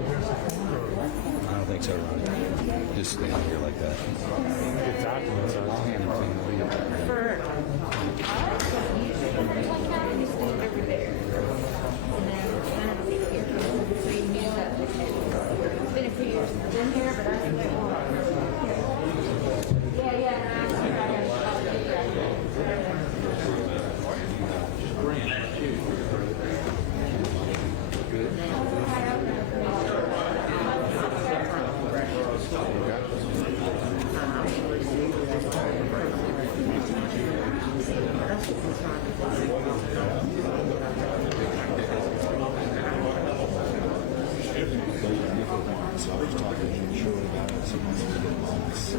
I don't think so, Ron. Just stand here like that. Get documents. I'll hand them to you. For us, usually for Richland County, you stand over there. And then kind of be here. So you can use that. It's been a few years since I've been here, but I think they will. Yeah. So I was talking to him short about it. So he wants to get lost.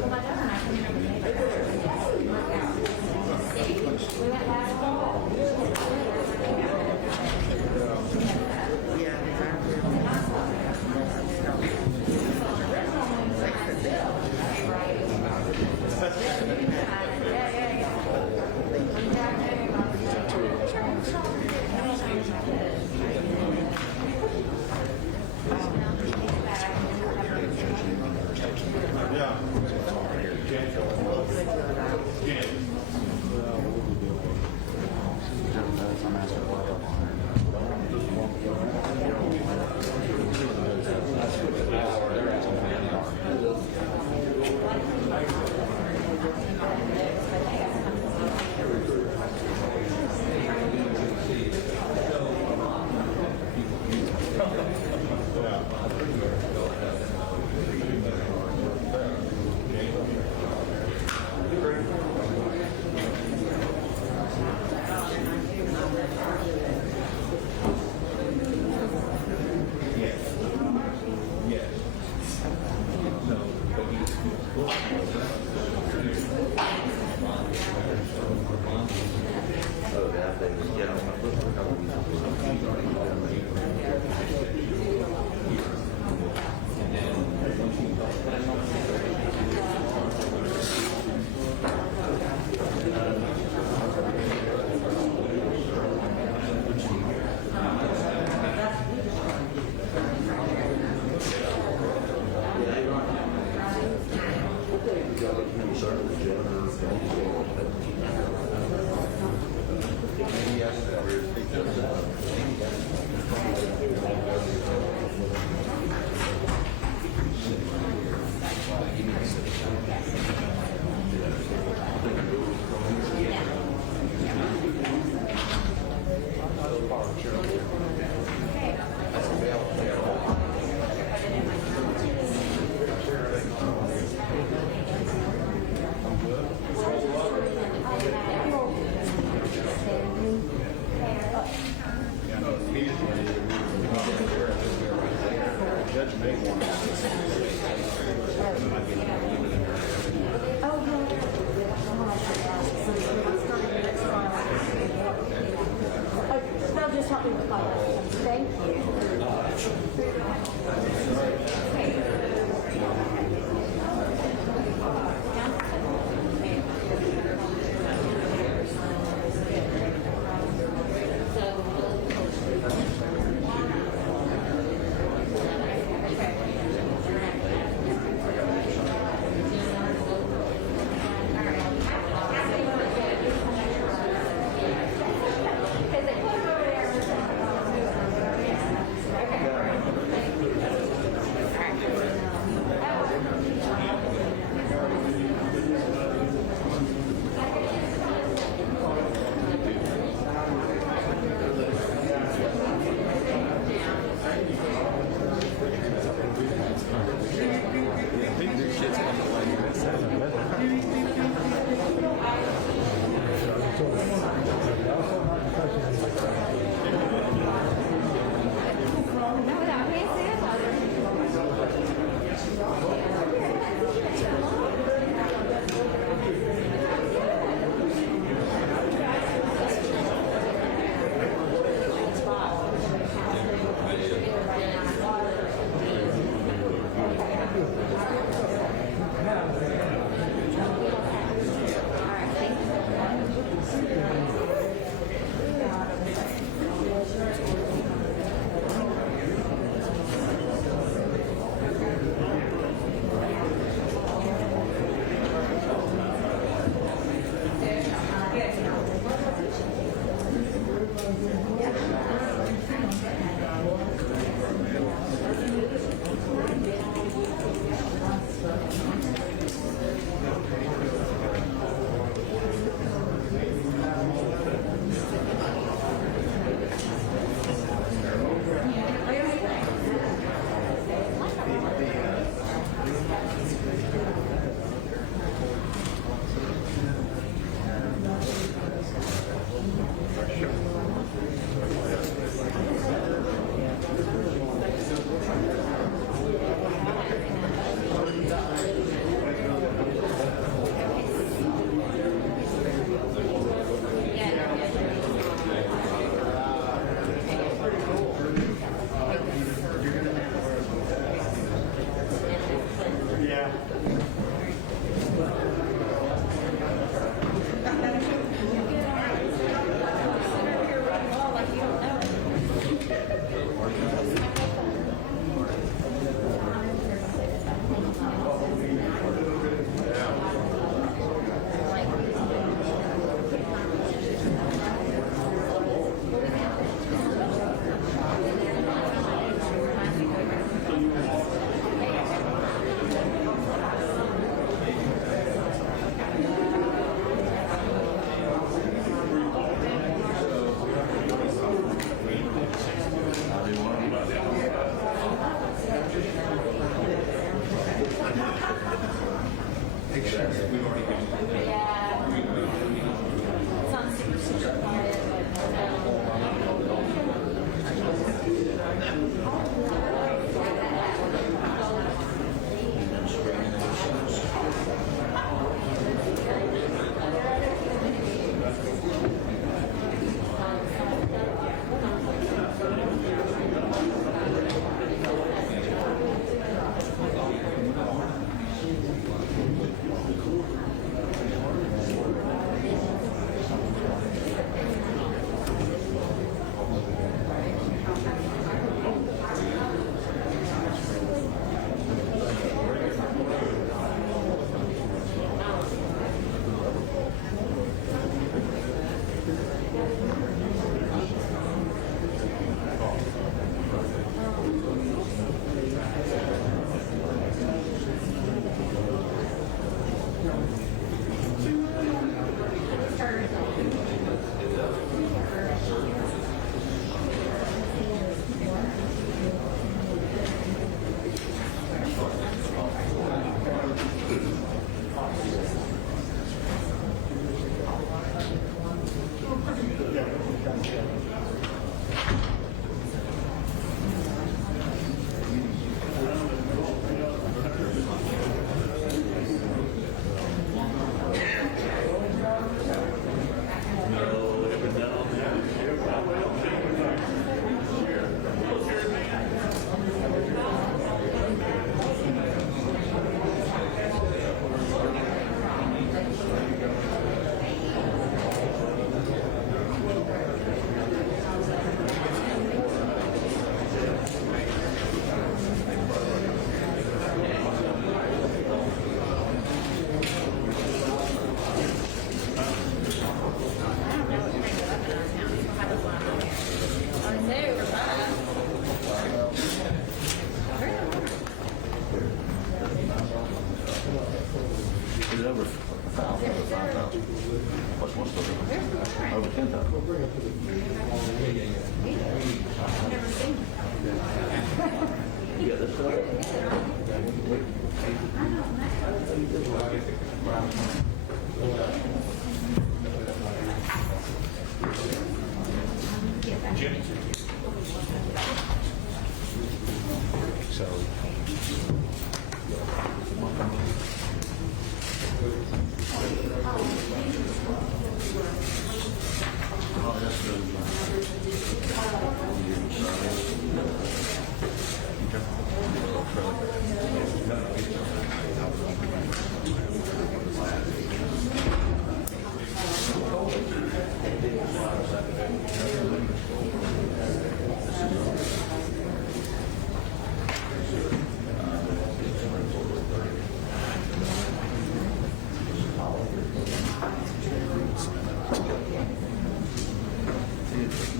You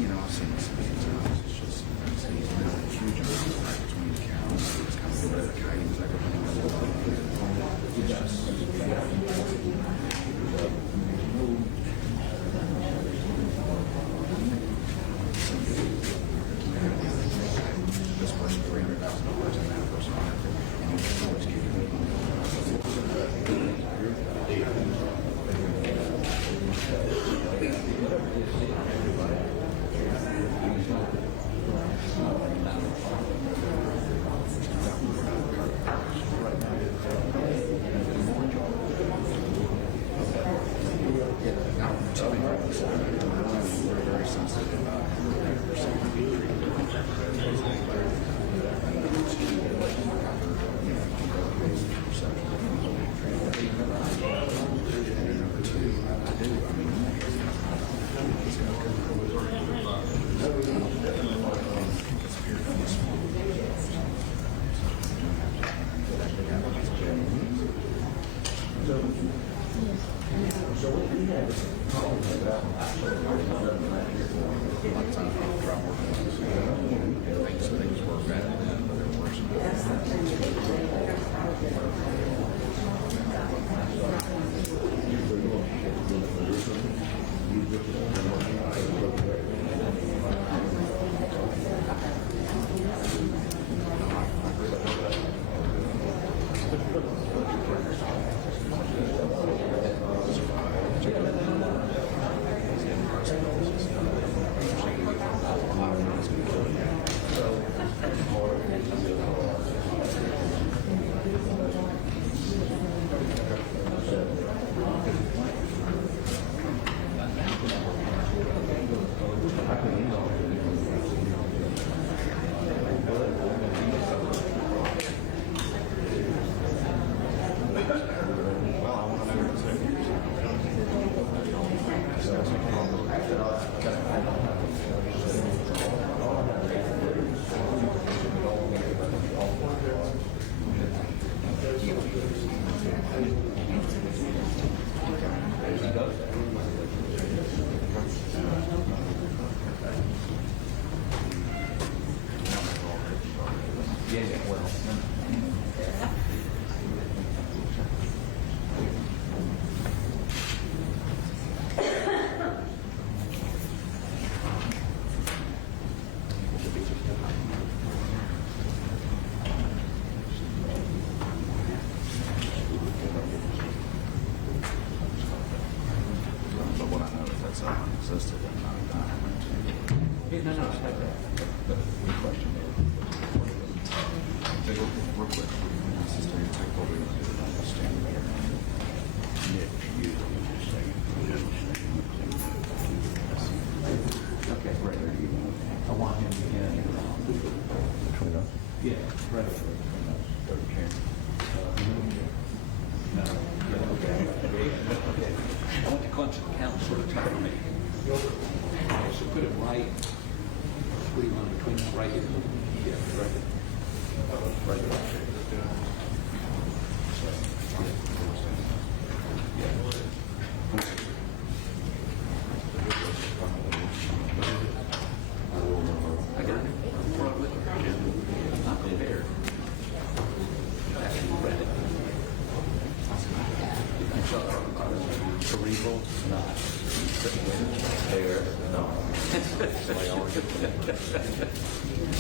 know, I've seen this many times. It's just, it's not a huge amount of time between the counts. It's kind of like how you like it's just this person $300,000 and that person and you just always keep we're very sensitive about things work better than they're worse.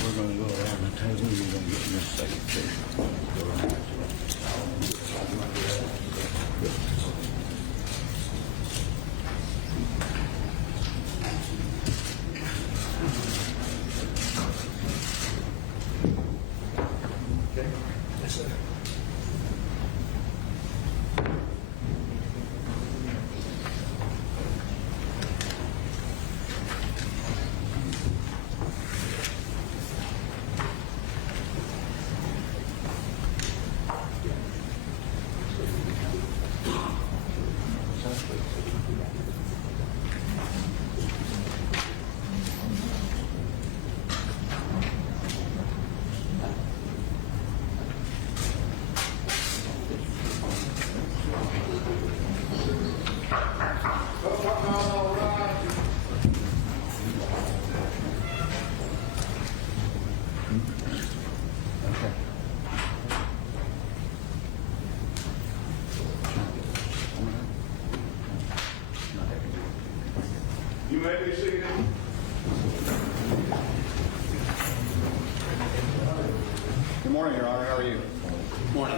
We're going to go around the table. You're going to get in this second chair. may be seated. Good morning, Your Honor. How are you? Morning.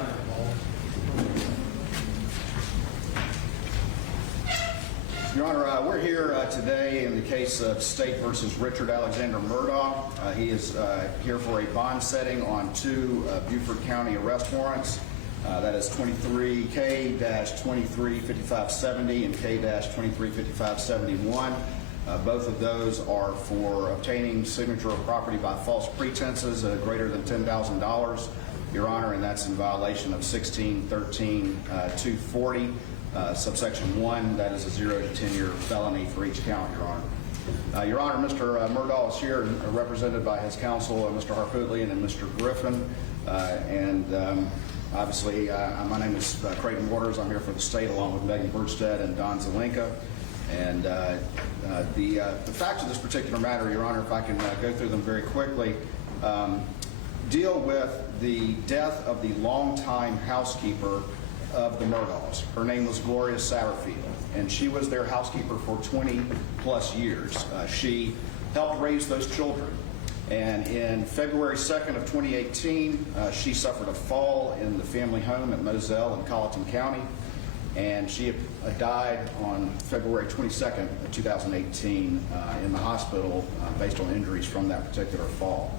Your Honor, we're here today in the case of State versus Richard Alexander Murdaugh. He is here for a bond setting on two Beaufort County arrest warrants. That is 23K-235570 and K-235571. Both of those are for obtaining signature of property by false pretenses greater than $10,000, Your Honor, and that's in violation of 1613-240. Subsection 1, that is a 0 to 10-year felony for each count, Your Honor. Your Honor, Mr. Murdaugh is here, represented by his counsel, Mr. Harpootlian and Mr. Griffin. Obviously, my name is Creighton Waters. I'm here for the state, along with Megan Bergstead and Don Zelenka. And the facts of this particular matter, Your Honor, if I can go through them very quickly, deal with the death of the longtime housekeeper of the Murdaughs. Her name was Gloria Satterfield, and she was their housekeeper for 20 plus years. She helped raise those children, and in February 2nd of 2018, she suffered a fall in the family home at Moselle in Colleton County, and she died on February 22nd of 2018 in the hospital based on injuries from that particular fall.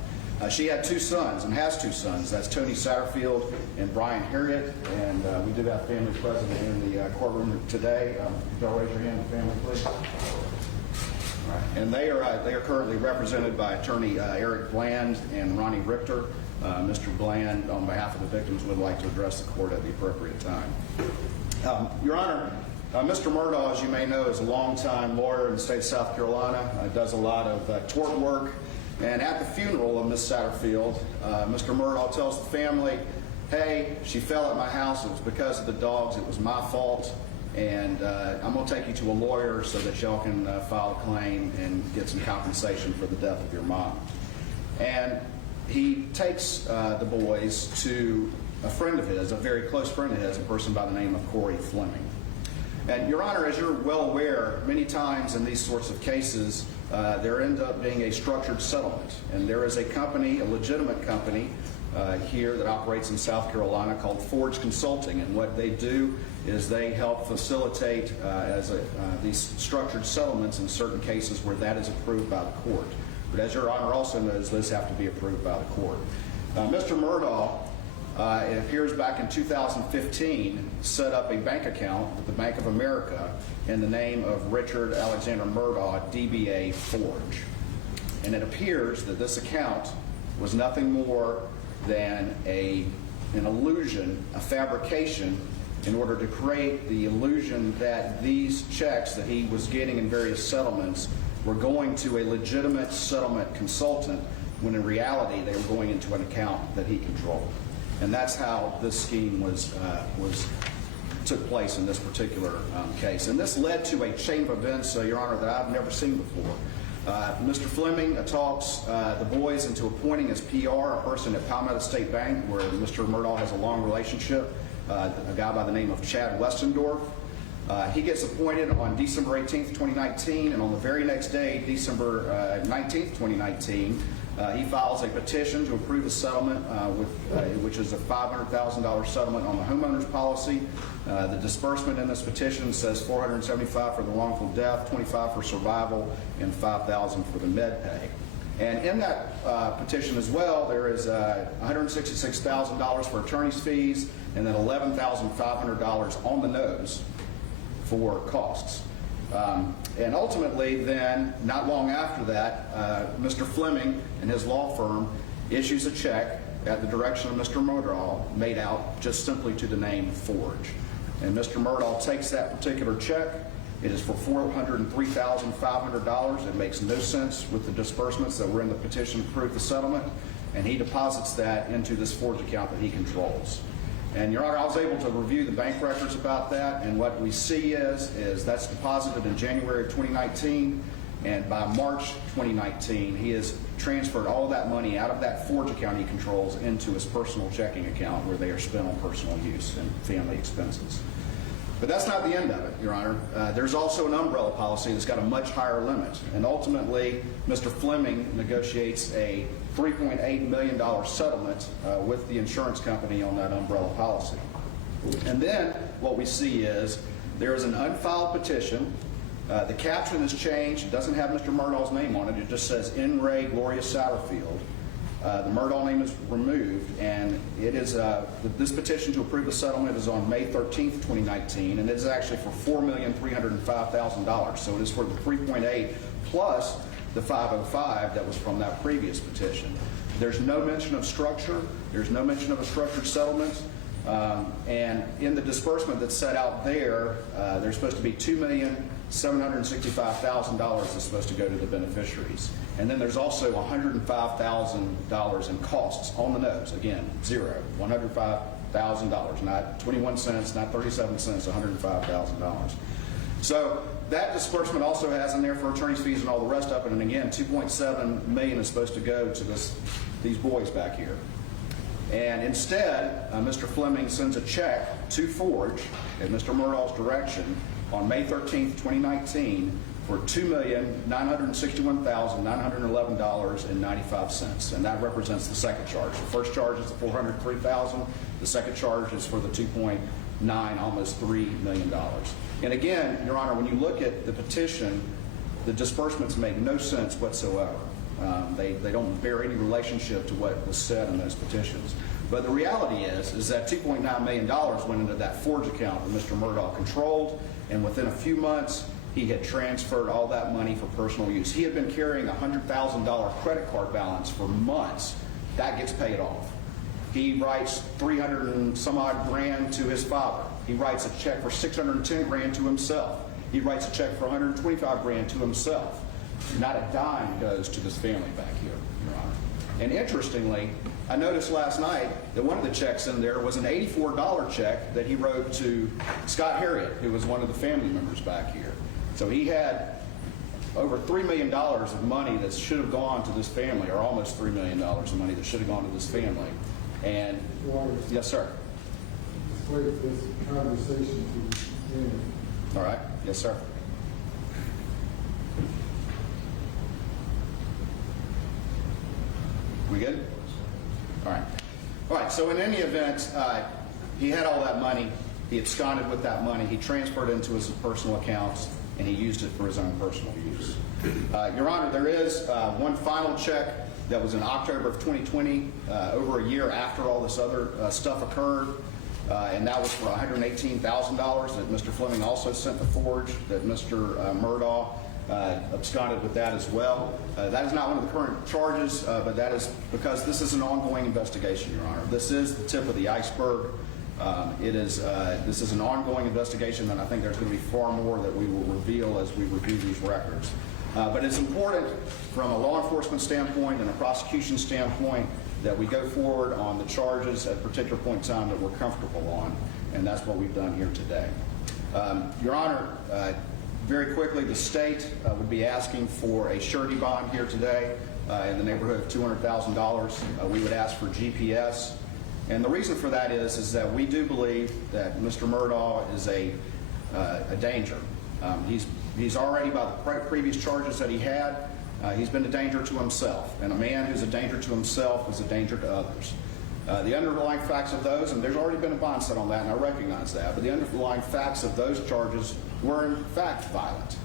She had two sons and has two sons. That's Tony Satterfield and Brian Harriet, and we do have family present in the courtroom today. Could y'all raise your hand, family, please? All right. And they are currently represented by attorney Eric Bland and Ronnie Richter. Mr. Bland, on behalf of the victims, would like to address the court at the appropriate time. Your Honor, Mr. Murdaugh, as you may know, is a longtime lawyer in the state of South Carolina. Does a lot of tort work. And at the funeral of Miss Satterfield, Mr. Murdaugh tells the family, hey, she fell at my house. It was because of the dogs. It was my fault. And I'm going to take you to a lawyer so that y'all can file a claim and get some compensation for the death of your mom. And he takes the boys to a friend of his, a very close friend of his, a person by the name of Corey Fleming. And, Your Honor, as you're well aware, many times in these sorts of cases, there ends up being a structured settlement. And there is a company, a legitimate company here that operates in South Carolina called Forge Consulting. And what they do is they help facilitate these structured settlements in certain cases where that is approved by the court. But as Your Honor also knows, those have to be approved by the court. Mr. Murdaugh, it appears back in 2015, set up a bank account with the Bank of America in the name of Richard Alexander Murdaugh, DBA Forge. And it appears that this account was nothing more than an illusion, a fabrication, in order to create the illusion that these checks that he was getting in various settlements were going to a legitimate settlement consultant, when in reality they were going into an account that he controlled. And that's how this scheme took place in this particular case. And this led to a chain of events, Your Honor, that I've never seen before. Mr. Fleming talks the boys into appointing as PR a person at Palmetto State Bank, where Mr. Murdaugh has a long relationship, a guy by the name of Chad Westendorf. He gets appointed on December 18th, 2019, and on the very next day, December 19th, 2019, he files a petition to approve a settlement, which is a $500,000 settlement on the homeowner's policy. The disbursement in this petition says $475 for the wrongful death, $25 for survival, and $5,000 for the med pay. And in that petition as well, there is $166,000 for attorney's fees, and then $11,500 on the nose for costs. And ultimately then, not long after that, Mr. Fleming and his law firm issues a check at the direction of Mr. Murdaugh, made out just simply to the name Forge. And Mr. Murdaugh takes that particular check. It is for $403,500. It makes no sense with the disbursements that were in the petition to approve the settlement, and he deposits that into this Forge account that he controls. And Your Honor, I was able to review the bank records about that, and what we see is that's deposited in January of 2019, and by March 2019, he has transferred all of that money out of that Forge account he controls into his personal checking account, where they are spent on personal use and family expenses. But that's not the end of it, Your Honor. There's also an umbrella policy that's got a much higher limit. And ultimately, Mr. Fleming negotiates a $3.8 million settlement with the insurance company on that umbrella policy. And then what we see is there is an unfiled petition. The caption is changed. It doesn't have Mr. Murdaugh's name on it. It just says, "In re Gloria Satterfield." The Murdaugh name is removed, and it is this petition to approve the settlement is on May 13th, 2019, and it is actually for $4,305,000. So it is for the 3.8 plus the 505 that was from that previous petition. There's no mention of structure. There's no mention of a structured settlement. And in the disbursement that's set out there, there's supposed to be $2,765,000 that's supposed to go to the beneficiaries. And then there's also $105,000 in costs on the nose. Again, zero. $105,000, not 21 cents, not 37 cents, $105,000. So that disbursement also has in there for attorney's fees and all the rest of it. And again, $2.7 million is supposed to go to these boys back here. And instead, Mr. Fleming sends a check to Forge at Mr. Murdaugh's direction on May 13th, 2019 for $2,961,911.95. And that represents the second charge. The first charge is the $403,000. The second charge is for the $2.9, almost $3 million. And again, Your Honor, when you look at the petition, the disbursements make no sense whatsoever. They don't bear any relationship to what was said in those petitions. But the reality is that $2.9 million went into that Forge account that Mr. Murdaugh controlled, and within a few months, he had transferred all that money for personal use. He had been carrying a $100,000 credit card balance for months. That gets paid off. He writes 300 and some odd grand to his father. He writes a check for 610 grand to himself. He writes a check for 125 grand to himself. Not a dime goes to this family back here, Your Honor. And interestingly, I noticed last night that one of the checks in there was an $84 check that he wrote to Scott Harriet, who was one of the family members back here. So he had over $3 million of money that should have gone to this family, or almost $3 million of money that should have gone to this family. And yes, sir. Let's wait for this conversation to end. All right. Yes, sir. We good? All right. All right. So in any event, he had all that money. He absconded with that money. He transferred it into his personal accounts, and he used it for his own personal use. Your Honor, there is one final check that was in October of 2020, over a year after all this other stuff occurred, and that was for $118,000 that Mr. Fleming also sent to Forge, that Mr. Murdaugh absconded with that as well. That is not one of the current charges, but that is because this is an ongoing investigation, Your Honor. This is the tip of the iceberg. This is an ongoing investigation, and I think there's going to be far more that we will reveal as we review these records. But it's important from a law enforcement standpoint and a prosecution standpoint that we go forward on the charges at a particular point in time that we're comfortable on, and that's what we've done here today. Your Honor, very quickly, the state would be asking for a surety bond here today in the neighborhood of $200,000. We would ask for GPS. And the reason for that is that we do believe that Mr. Murdaugh is a danger. He's already, by the previous charges that he had, he's been a danger to himself. And a man who's a danger to himself is a danger to others. The underlying facts of those, and there's already been a bond set on that, and I recognize that, but the underlying facts of those charges were in fact violent.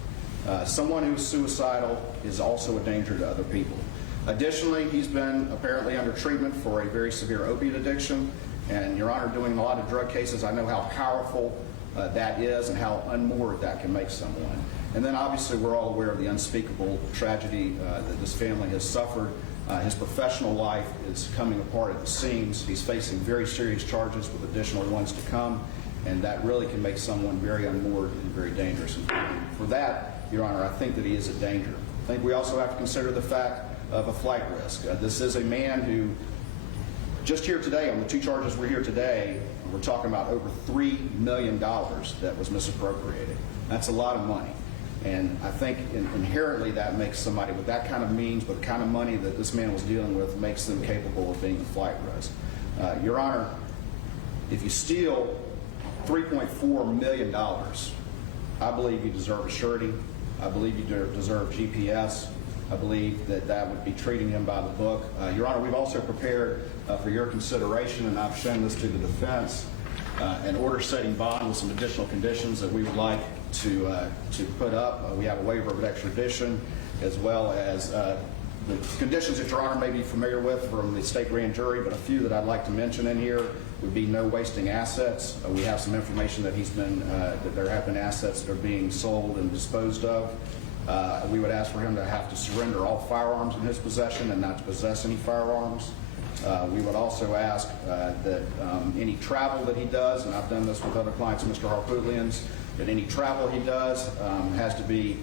Someone who's suicidal is also a danger to other people. Additionally, he's been apparently under treatment for a very severe opiate addiction, and Your Honor, doing a lot of drug cases, I know how powerful that is and how unmoored that can make someone. And then obviously we're all aware of the unspeakable tragedy that this family has suffered. His professional life is coming apart at the seams. He's facing very serious charges with additional ones to come, and that really can make someone very unmoored and very dangerous. And for that, Your Honor, I think that he is a danger. I think we also have to consider the fact of a flight risk. This is a man who, just here today, on the two charges we're here today, we're talking about over $3 million that was misappropriated. That's a lot of money. And I think inherently that makes somebody with that kind of means, with the kind of money that this man was dealing with, makes them capable of being a flight risk. Your Honor, if you steal $3.4 million. I believe you deserve a surety. I believe you deserve GPS. I believe that that would be treating him by the book. Your Honor, we've also prepared for your consideration, and I've shown this to the defense, an order-setting bond with some additional conditions that we would like to put up. We have a waiver of extradition, as well as the conditions that Your Honor may be familiar with from the state grand jury, but a few that I'd like to mention in here would be no wasting assets. We have some information that that there have been assets that are being sold and disposed of. We would ask for him to have to surrender all firearms in his possession and not to possess any firearms. We would also ask that any travel that he does, and I've done this with other clients, Mr. Harpootlian's, that any travel he does has to be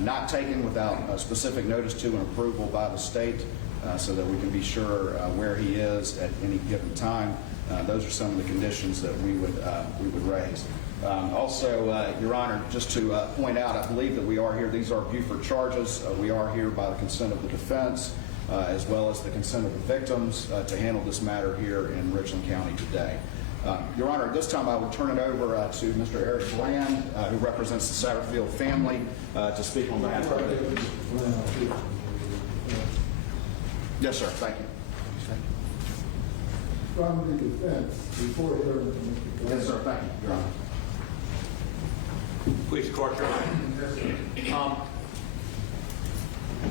not taken without specific notice to and approval by the state, so that we can be sure where he is at any given time. Those are some of the conditions that we would raise. Also, Your Honor, just to point out, I believe that we are here, these are Buford charges. We are here by the consent of the defense, as well as the consent of the victims, to handle this matter here in Richland County today. Your Honor, at this time I will turn it over to Mr. Eric Bland, who represents the Satterfield family, to speak on behalf of it. Yes, sir. Thank you. From the defense, before hearing from Mr. Bland. Yes, sir. Thank you, Your Honor. Please, the court, Your Honor.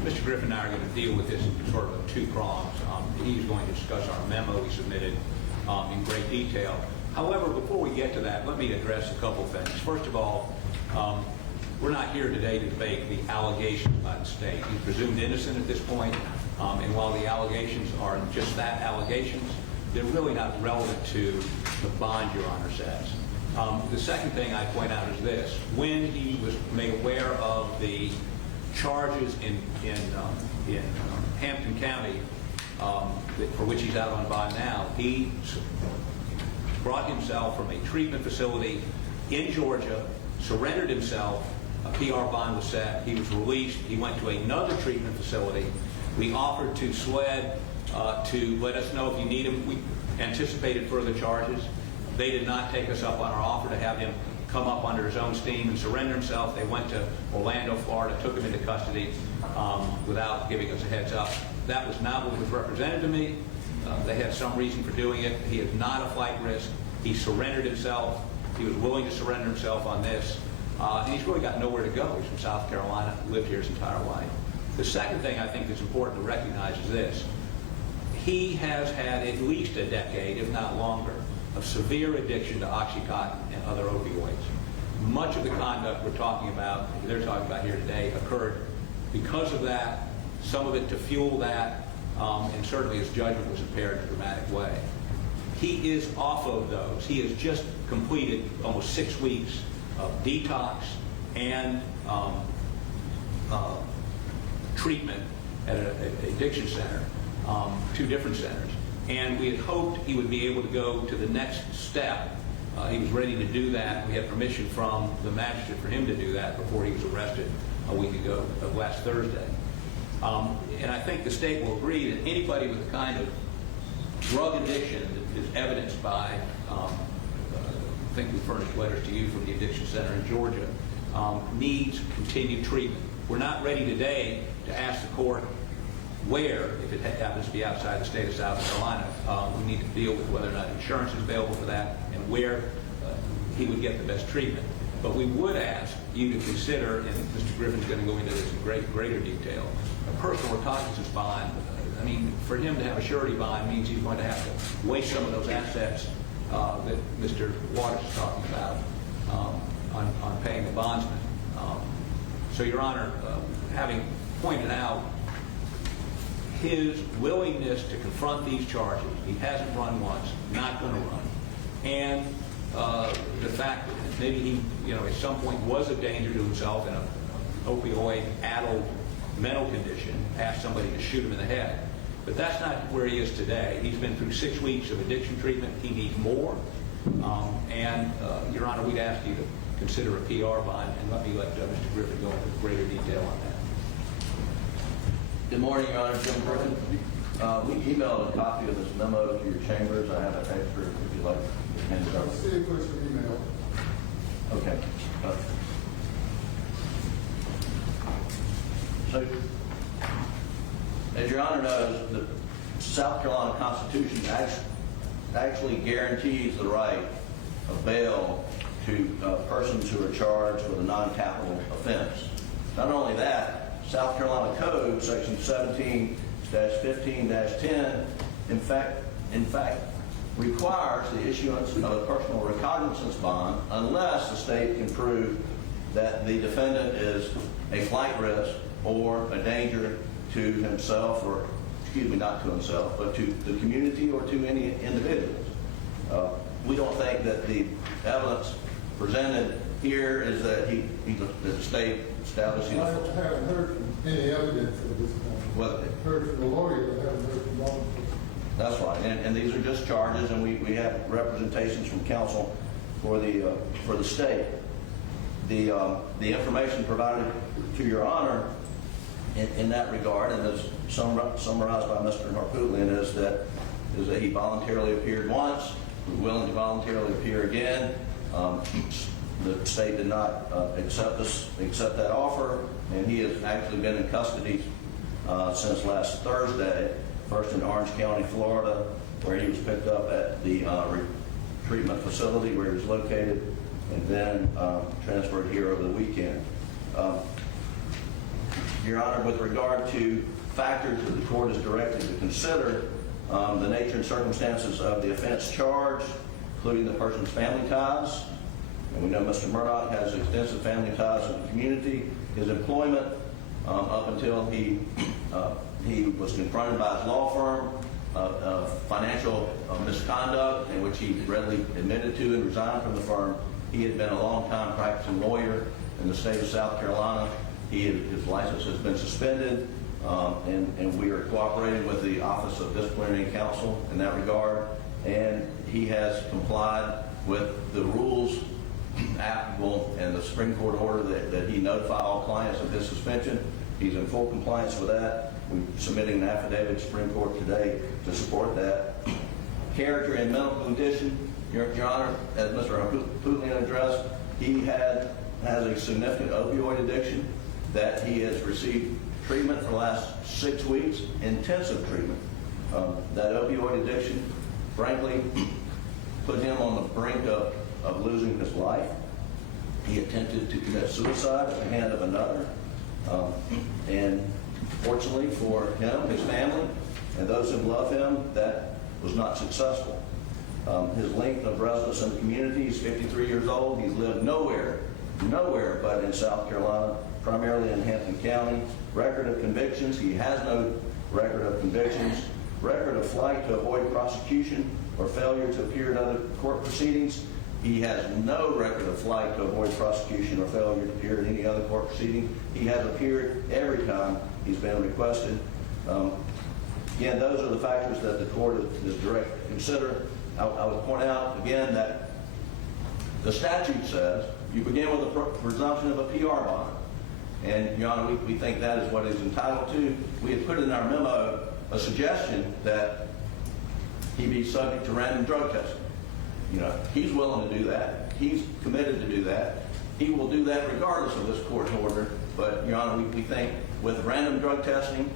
Mr. Griffin and I are going to deal with this in sort of two prongs. He's going to discuss our memo we submitted in great detail. However, before we get to that, let me address a couple things. First of all, we're not here today to debate the allegations by the state. He's presumed innocent at this point, and while the allegations are just that, allegations, they're really not relevant to the bond Your Honor says. The second thing I point out is this. When he was made aware of the charges in Hampton County, for which he's out on bond now, he brought himself from a treatment facility in Georgia, surrendered himself, a PR bond was set, he was released, he went to another treatment facility. We offered to SLED to let us know if you need him. We anticipated further charges. They did not take us up on our offer to have him come up under his own steam and surrender himself. They went to Orlando, Florida, took him into custody without giving us a heads up. That was not what was represented to me. They had some reason for doing it. He is not a flight risk. He surrendered himself. He was willing to surrender himself on this. And he's really got nowhere to go. He's from South Carolina, lived here his entire life. The second thing I think that's important to recognize is this. He has had at least a decade, if not longer, of severe addiction to Oxycontin and other opioids. Much of the conduct we're talking about, they're talking about here today, occurred because of that, some of it to fuel that, and certainly his judgment was impaired in a dramatic way. He is off of those. He has just completed almost 6 weeks of detox and treatment at an addiction center, 2 different centers. And we had hoped he would be able to go to the next step. He was ready to do that. We had permission from the magistrate for him to do that before he was arrested a week ago, last Thursday. And I think the state will agree that anybody with the kind of drug addiction that is evidenced by, I think we furnished letters to you from the addiction center in Georgia, needs continued treatment. We're not ready today to ask the court where, if it happens to be outside the state of South Carolina, we need to deal with whether or not insurance is available for that and where he would get the best treatment. But we would ask you to consider, and Mr. Griffin's going to go into this in greater detail, a personal recognizance bond. I mean, for him to have a surety bond means he's going to have to waste some of those assets that Mr. Waters is talking about on paying the bondsman. So, Your Honor, having pointed out his willingness to confront these charges, he hasn't run once, not going to run, and the fact that maybe he, at some point was a danger to himself in an opioid-addled mental condition, asked somebody to shoot him in the head. But that's not where he is today. He's been through 6 weeks of addiction treatment. He needs more. Your Honor, we'd ask you to consider a PR bond, and let Mr. Griffin go into greater detail on that. Good morning, Your Honor. Jim Griffin. We emailed a copy of this memo to your chambers. I have an extra if you'd like to hand it I'll over. see it was your email. Okay. So, as Your Honor knows, the South Carolina Constitution actually guarantees the right of bail to persons who are charged with a non-capital offense. Not only that, South Carolina Code, Section 17-15-10, in fact, requires the issuance of a personal recognizance bond unless the state can prove that the defendant is a flight risk or a danger to himself, or, excuse me, not to himself, but to the community or to any individuals. We don't think that the evidence presented here is that that the state establishing I haven't heard from any evidence of this kind. What? I've heard from the lawyer, but I haven't heard from law enforcement. That's right, and these are just charges, and we have representations from counsel for the state. The information provided to Your Honor in that regard, and as summarized by Mr. Harpootlian, is that he voluntarily appeared once, was willing to voluntarily appear again. The state did not accept that offer, and he has actually been in custody since last Thursday, first in Orange County, Florida, where he was picked up at the treatment facility where he was located, and then transferred here over the weekend. Your Honor, with regard to factors that the court is directed to consider, the nature and circumstances of the offense charged, including the person's family ties, and we know Mr. Murdaugh has extensive family ties in the community, his employment up until he was confronted by his law firm of financial misconduct, in which he readily admitted to and resigned from the firm. He had been a long-time practicing lawyer in the state of South Carolina. His license has been suspended, and we are cooperating with the Office of Disciplinary Counsel in that regard, and he has complied with the rules applicable and the Supreme Court order that he notify all clients of his suspension. He's in full compliance with that. We're submitting an affidavit to Supreme Court today to support that. Character and mental condition, Your Honor, as Mr. Harpootlian addressed, he has a significant opioid addiction that he has received treatment for the last 6 weeks, intensive treatment. That opioid addiction, frankly, put him on the brink of losing his life. He attempted to commit suicide at the hand of another. And fortunately for him, his family, and those who love him, that was not successful. His length of residence in the community, he's 53 years old. He's lived nowhere but in South Carolina, primarily in Hampton County. Record of convictions, he has no record of convictions. Record of flight to avoid prosecution or failure to appear in other court proceedings. He has no record of flight to avoid prosecution or failure to appear in any other court proceeding. He has appeared every time he's been requested. Again, those are the factors that the court is directed to consider. I would point out again that the statute says you begin with a presumption of a PR bond. And, Your Honor, we think that is what he's entitled to. We had put in our memo a suggestion that he be subject to random drug testing. You know, he's willing to do that. He's committed to do that. He will do that regardless of this court's order. But, Your Honor, we think with random drug testing,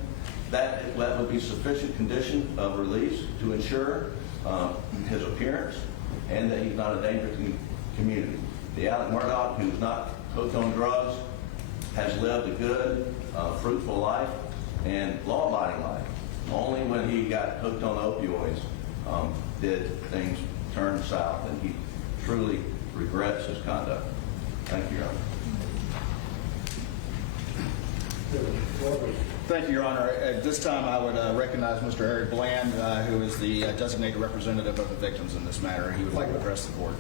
that would be sufficient condition of release to ensure his appearance and that he's not a danger to the community. The Alec Murdaugh, who's not hooked on drugs, has lived a good, fruitful life and law-abiding life. Only when he got hooked on opioids did things turn south, and he truly regrets his conduct. Thank you, Your Honor. Thank you, Your Honor. At this time, I would recognize Mr. Harry Bland, who is the designated representative of the victims in this matter. He would like to address the court.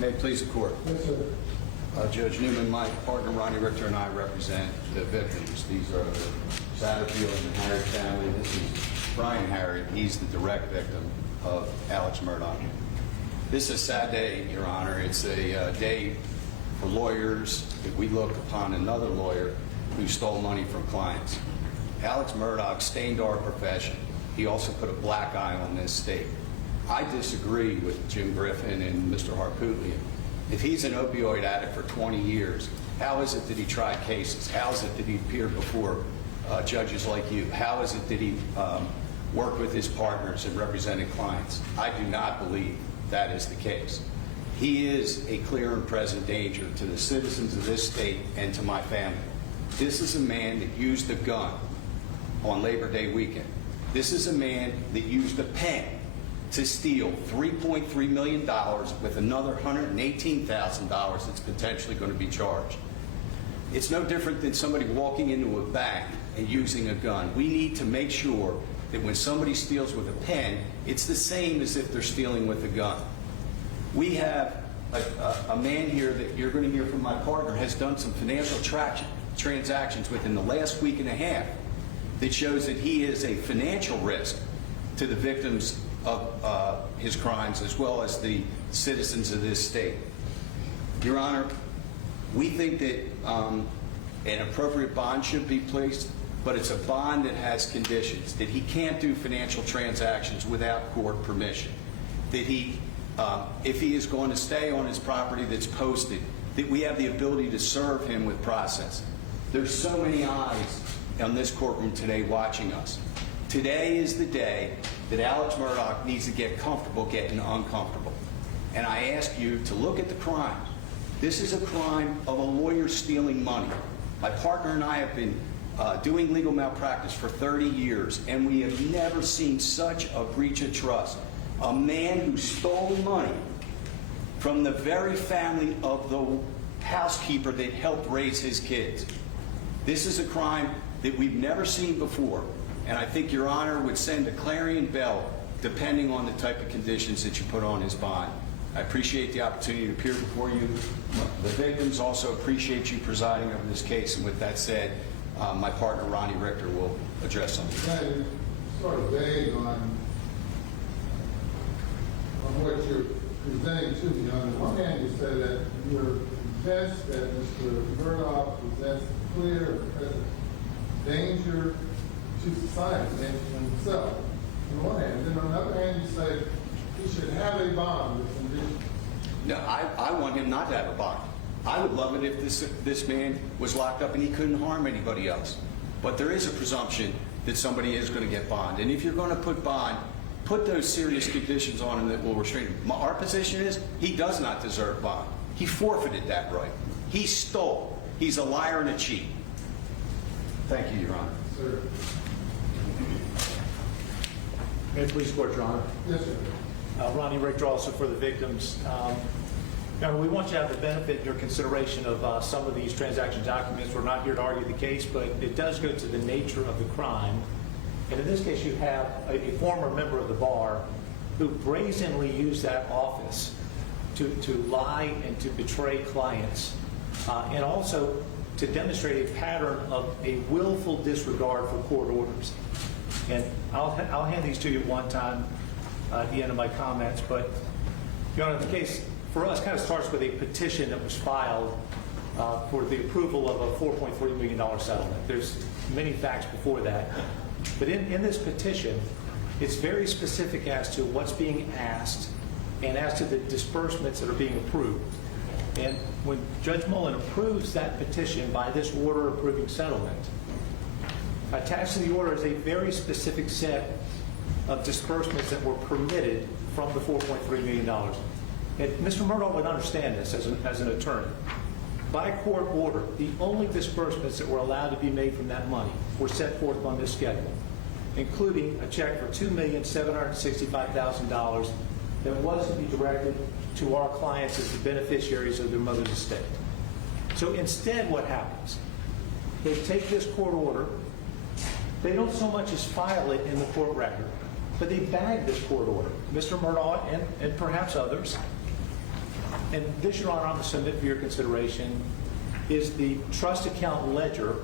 May it please the court. Yes, sir. Judge Newman, my partner Ronnie Richter and I represent the victims. These are the Satterfield and the Harry family. This is Brian Harry. He's the direct victim of Alex Murdaugh. This is a sad day, Your Honor. It's a day for lawyers. If we look upon another lawyer who stole money from clients. Alex Murdaugh stained our profession. He also put a black eye on this state. I disagree with Jim Griffin and Mr. Harpootlian. If he's an opioid addict for 20 years, how is it that he tried cases? How is it that he appeared before judges like you? How is it that he worked with his partners and represented clients? I do not believe that is the case. He is a clear and present danger to the citizens of this state and to my family. This is a man that used a gun on Labor Day weekend. This is a man that used a pen to steal $3.3 million with another $118,000 that's potentially going to be charged. It's no different than somebody walking into a bank and using a gun. We need to make sure that when somebody steals with a pen, it's the same as if they're stealing with a gun. We have a man here that you're going to hear from my partner has done some financial transactions within the last week and a half that shows that he is a financial risk to the victims of his crimes as well as the citizens of this state. Your Honor, we think that an appropriate bond should be placed, but it's a bond that has conditions, that he can't do financial transactions without court permission, that he, if he is going to stay on his property that's posted, that we have the ability to serve him with process. There's so many eyes on this courtroom today watching us. Today is the day that Alex Murdaugh needs to get comfortable getting uncomfortable. And I ask you to look at the crime. This is a crime of a lawyer stealing money. My partner and I have been doing legal malpractice for 30 years, and we have never seen such a breach of trust. A man who stole money from the very family of the housekeeper that helped raise his kids. This is a crime that we've never seen before, and I think Your Honor would send a clarion bell depending on the type of conditions that you put on his bond. I appreciate the opportunity to appear before you. The victims also appreciate you presiding over this case, and with that said, my partner Ronnie Richter will address something. You're sort of vague on what you're presenting to me. On the one hand, you say that you're convinced that Mr. Murdaugh presents a clear and present danger to society and to himself. On the one hand. Then on the other hand, you say he should have a bond with conditions. No, I want him not to have a bond. I would love it if this man was locked up and he couldn't harm anybody else. But there is a presumption that somebody is going to get bond. And if you're going to put bond, put those serious conditions on him that will restrain him. Our position is he does not deserve bond. He forfeited that right. He stole. He's a liar and a cheat. Thank you, Your Honor. Sir. May it please the Court, Your Honor. Yes, sir. Ronnie Richter, also for the victims. Your Honor, we want you to have the benefit in your consideration of some of these transaction documents. We're not here to argue the case, but it does go to the nature of the crime. And in this case, you have a former member of the bar who brazenly used that office to lie and to betray clients, and also to demonstrate a pattern of a willful disregard for court orders. And I'll hand these to you one time at the end of my comments, but Your Honor, the case for us kind of starts with a petition that was filed for the approval of a $4.3 million settlement. There's many facts before that. But in this petition, it's very specific as to what's being asked and as to the disbursements that are being approved. And when Judge Mullen approves that petition by this order approving settlement, attached to the order is a very specific set of disbursements that were permitted from the $4.3 million. And Mr. Murdaugh would understand this as an attorney. By court order, the only disbursements that were allowed to be made from that money were set forth on this schedule, including a check for $2,765,000 that was to be directed to our clients as the beneficiaries of their mother's estate. So instead what happens, they take this court order, they don't so much as file it in the court record, but they bag this court order, Mr. Murdaugh and perhaps others. And this, Your Honor, I'm going to submit for your consideration, is the trust account ledger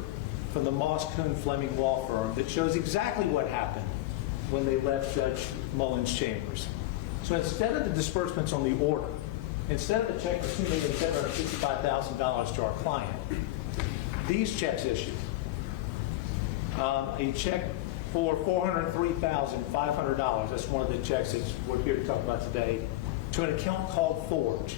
from the Moss Coon Fleming law firm that shows exactly what happened when they left Judge Mullen's chambers. So instead of the disbursements on the order, instead of a check for $2,765,000 to our client, these checks issued A check for $403,500, that's one of the checks that we're here to talk about today, to an account called Forge.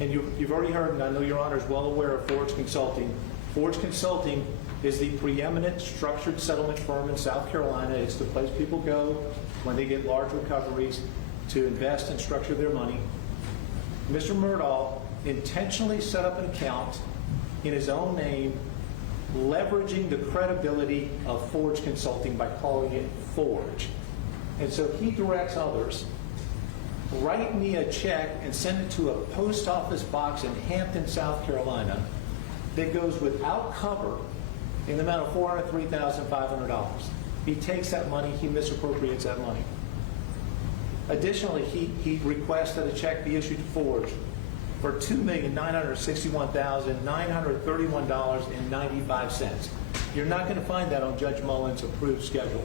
And you've already heard, and I know Your Honor is well aware of Forge Consulting. Forge Consulting is the preeminent structured settlement firm in South Carolina. It's the place people go when they get large recoveries to invest and structure their money. Mr. Murdaugh intentionally set up an account in his own name, leveraging the credibility of Forge Consulting by calling it Forge. And so he directs others, write me a check and send it to a post office box in Hampton, South Carolina that goes without cover in the amount of $403,500. He takes that money, he misappropriates that money. Additionally, he requests that a check be issued to Forge for $2,961,931.95. You're not going to find that on Judge Mullen's approved schedule.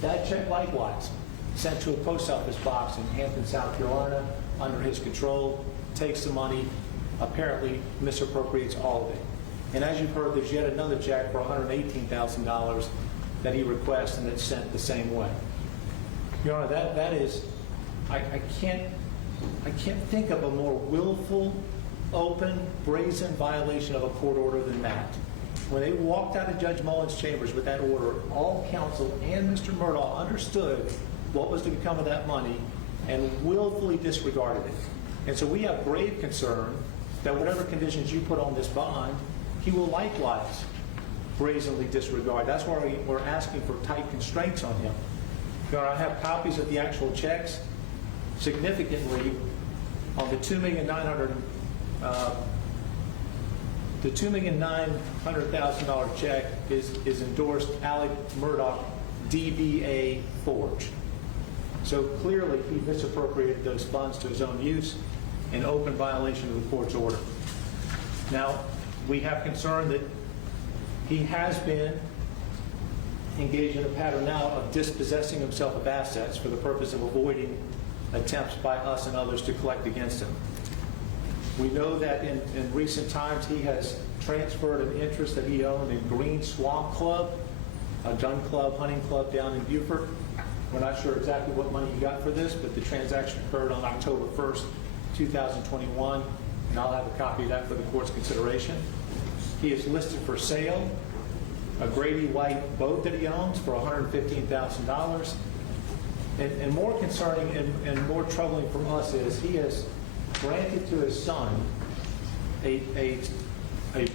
That check likewise sent to a post office box in Hampton, South Carolina, under his control, takes the money, apparently misappropriates all of it. And as you've heard, there's yet another check for $118,000 that he requests, and it's sent the same way. Your Honor, that is, I can't think of a more willful, open, brazen violation of a court order than that. When they walked out of Judge Mullen's chambers with that order, all counsel and Mr. Murdaugh understood what was to become of that money and willfully disregarded it. And so we have grave concern that whatever conditions you put on this bond, he will likewise brazenly disregard. That's why we're asking for tight constraints on him. Your Honor, I have copies of the actual checks. Significantly, on the $2,900,000 check is endorsed Alec Murdaugh, DBA Forge. So clearly, he misappropriated those funds to his own use in open violation of the court's order. Now, we have concern that he has been engaged in a pattern now of dispossessing himself of assets for the purpose of avoiding attempts by us and others to collect against him. We know that in recent times he has transferred an interest that he owned in Green Swamp Club, a gun club, hunting club down in Beaufort. We're not sure exactly what money he got for this, but the transaction occurred on October 1st, 2021, and I'll have a copy of that for the court's consideration. He is listed for sale a Grady White boat that he owns for $115,000. And more concerning and more troubling from us is he has granted to his son a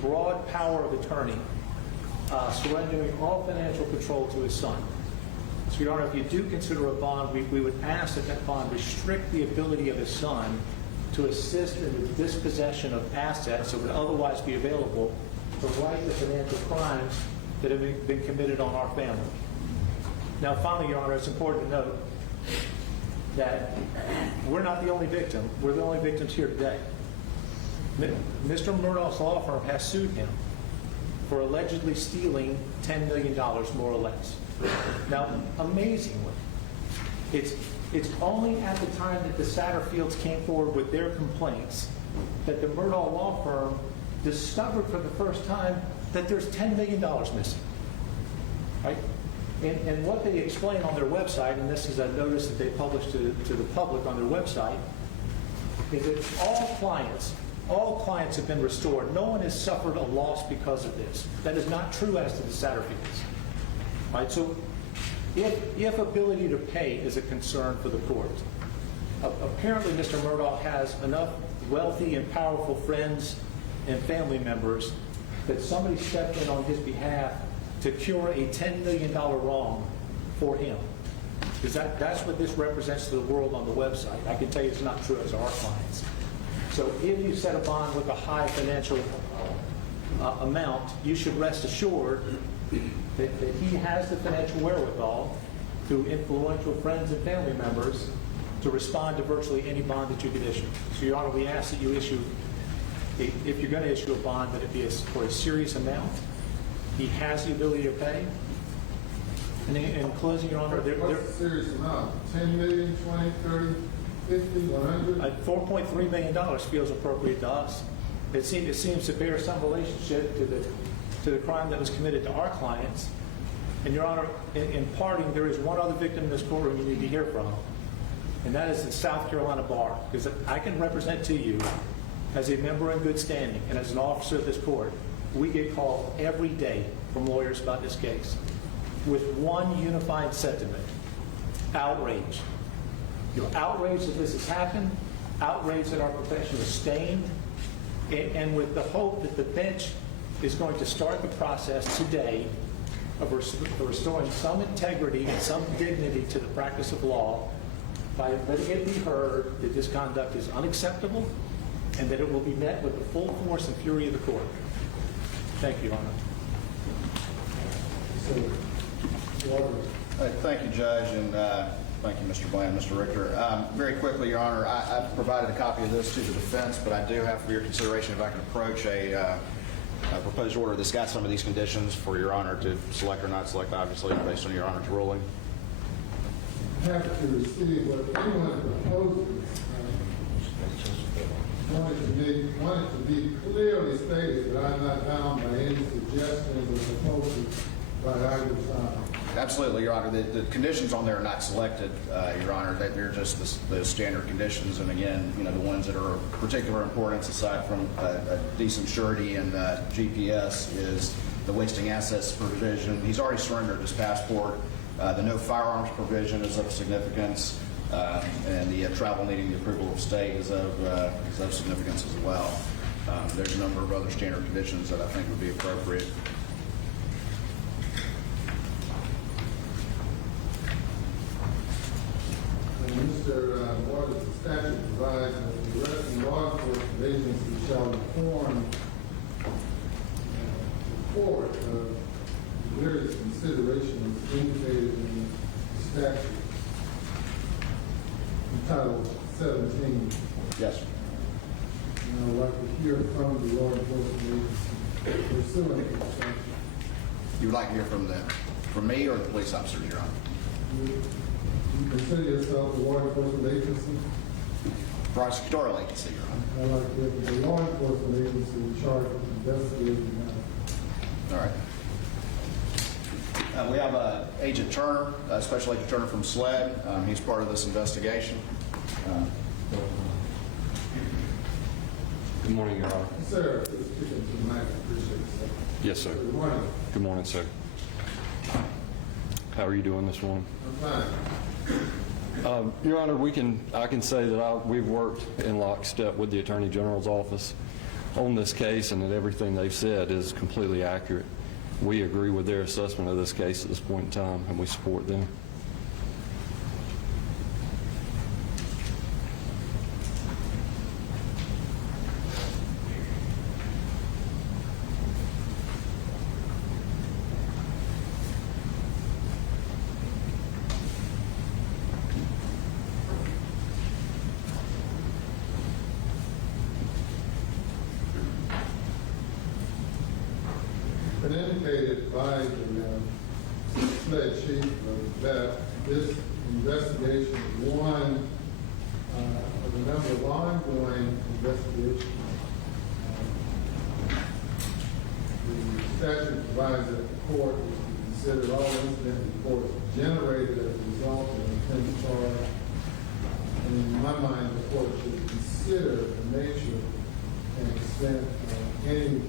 broad power of attorney, surrendering all financial control to his son. So, Your Honor, if you do consider a bond, we would ask that that bond restrict the ability of his son to assist in the dispossession of assets that would otherwise be available to right the financial crimes that have been committed on our family. Now, finally, Your Honor, it's important to note that we're not the only victim. We're the only victims here today. Mr. Murdaugh's law firm has sued him for allegedly stealing $10 million, more or less. Now, amazingly, it's only at the time that the Satterfields came forward with their complaints that the Murdaugh law firm discovered for the first time that there's $10 million missing. Right? And what they explain on their website, and this is a notice that they published to the public on their website, is that all clients have been restored. No one has suffered a loss because of this. That is not true as to the Satterfields. Right? So if ability to pay is a concern for the court, apparently Mr. Murdaugh has enough wealthy and powerful friends and family members that somebody stepped in on his behalf to cure a $10 million wrong for him. Because that's what this represents to the world on the website. I can tell you it's not true as our clients. So if you set a bond with a high financial amount, you should rest assured that he has the financial wherewithal through influential friends and family members to respond to virtually any bond that you could issue. So, Your Honor, we ask that you issue, if you're going to issue a bond, that it be for a serious amount. He has the ability to pay. And in closing, Your Honor, what's a serious amount? 10 million, 20, 30, 50, 100? $4.3 million feels appropriate to us. It seems to bear some relationship to the crime that was committed to our clients. And Your Honor, in parting, there is one other victim in this courtroom you need to hear from, and that is the South Carolina Bar, because I can represent to you, as a member in good standing and as an officer of this court, we get calls every day from lawyers about this case with one unified sentiment: outrage. You're outraged that this has happened, outraged that our profession is stained, and with the hope that the bench is going to start the process today of restoring some integrity and some dignity to the practice of law by letting it be heard that this conduct is unacceptable and that it will be met with the full force and fury of the court. Thank you, Your Honor. Thank you, Judge, and thank you, Mr. Bland, Mr. Richter. Very quickly, Your Honor, I've provided a copy of this to the defense, but I do have for your consideration if I can approach a proposed order that's got some of these conditions for Your Honor to select or not select, obviously, based on Your Honor's ruling. Happy to receive what anyone proposes. Wanted to be clearly stated that I'm not bound by any suggestions or proposals by either side. Absolutely, Your Honor. The conditions on there are not selected, Your Honor. They're just the standard conditions, and again, the ones that are of particular importance, aside from a decent surety and GPS, is the wasting assets provision. He's already surrendered his passport. The no firearms provision is of significance, and the travel needing the approval of state is of significance as well. There's a number of other standard conditions that I think would be appropriate. Mr. Waters, the statute provides that the arresting law enforcement agency shall inform the court of various considerations indicated in the statute entitled 17. Yes, sir. And I would like to hear from the law enforcement agency pursuant to the statute. You would like to hear from me or the police officers, Your Honor? You consider yourself a law enforcement agency? Prosecutorial agency, Your Honor. I'd like to hear from the law enforcement agency in charge of investigating the matter. All right. We have Agent Turner, Special Agent Turner from SLED. He's part of this investigation. Good morning, Your Honor. Sir, please speak into the mic. I appreciate it, sir. Yes, sir. Good morning. Good morning, sir. How are you doing this morning? I'm fine. Your Honor, I can say that we've worked in lockstep with the Attorney General's office on this case, and that everything they've said is completely accurate. We agree with their assessment of this case at this point in time, and we support them. Been indicated by the SLED chief that this investigation is one of a number of ongoing investigations. The statute provides that the court is to consider all incident reports generated as a result of an offense charge. And in my mind, the court should consider the nature and extent of any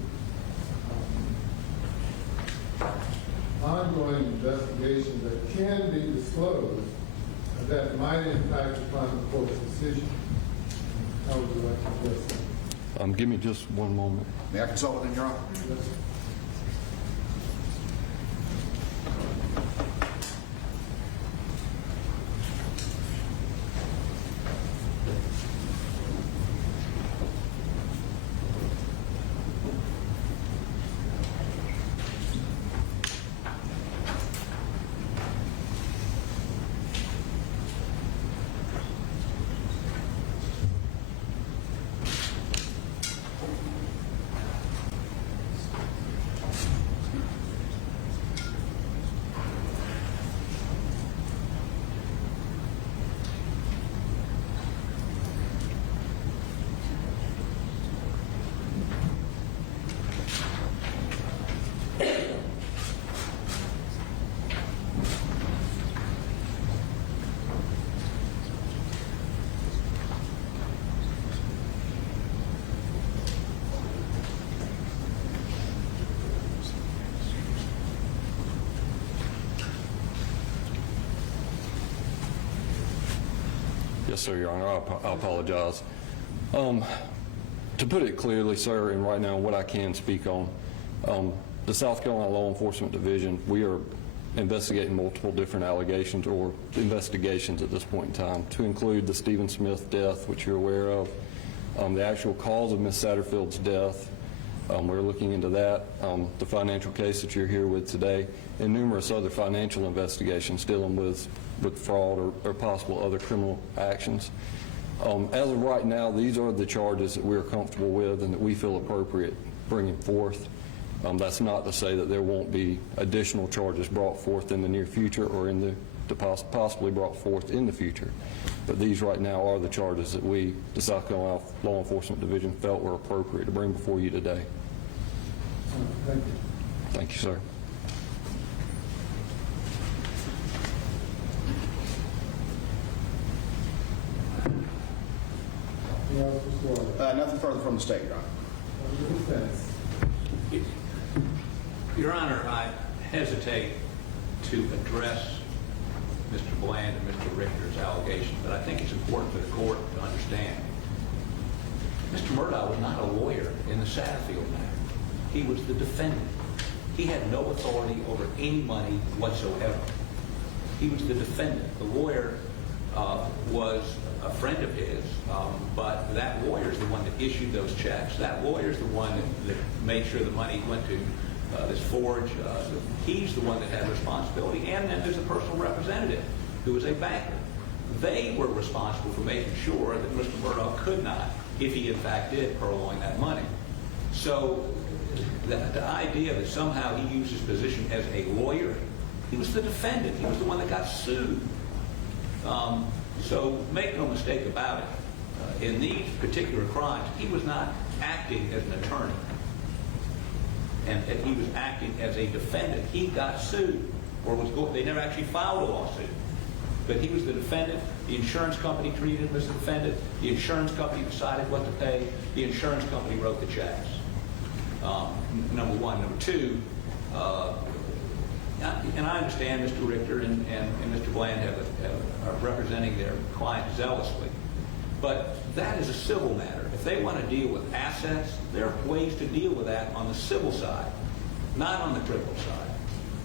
ongoing investigation that can be disclosed that might impact upon the court's decision. How would you like to address that? Give me just one moment. May I consult with him, Your Honor? Yes. Yes, sir, Your Honor. I apologize. To put it clearly, sir, and right now what I can speak on, the South Carolina Law Enforcement Division, we are investigating multiple different allegations or investigations at this point in time, to include the Stephen Smith death, which you're aware of, the actual cause of Ms. Satterfield's death. We're looking into that, the financial case that you're here with today, and numerous other financial investigations dealing with fraud or possible other criminal actions. As of right now, these are the charges that we're comfortable with and that we feel appropriate bringing forth. That's not to say that there won't be additional charges brought forth in the near future or possibly brought forth in the future. But these right now are the charges that we, the South Carolina Law Enforcement Division, felt were appropriate to bring before you today. Thank you. Thank you, sir. Nothing further from the state, Your Honor. Your Honor, I hesitate to address Mr. Bland and Mr. Richter's allegations, but I think it's important for the court to understand. Mr. Murdaugh was not a lawyer in the Satterfield matter. He was the defendant. He had no authority over any money whatsoever. He was the defendant. The lawyer was a friend of his, but that lawyer is the one that issued those checks. That lawyer is the one that made sure the money went to this forge. He's the one that had responsibility. And then there's a personal representative who was a banker. They were responsible for making sure that Mr. Murdaugh could not, if he in fact did, purloin that money. So the idea that somehow he used his position as a lawyer, he was the defendant. He was the one that got sued. So make no mistake about it. In these particular crimes, he was not acting as an attorney. And he was acting as a defendant. He got sued, or they never actually filed a lawsuit. But he was the defendant. The insurance company treated him as a defendant. The insurance company decided what to pay. The insurance company wrote the checks. Number one. Number two, and I understand Mr. Richter and Mr. Bland are representing their client zealously, but that is a civil matter. If they want to deal with assets, there are ways to deal with that on the civil side, not on the criminal side.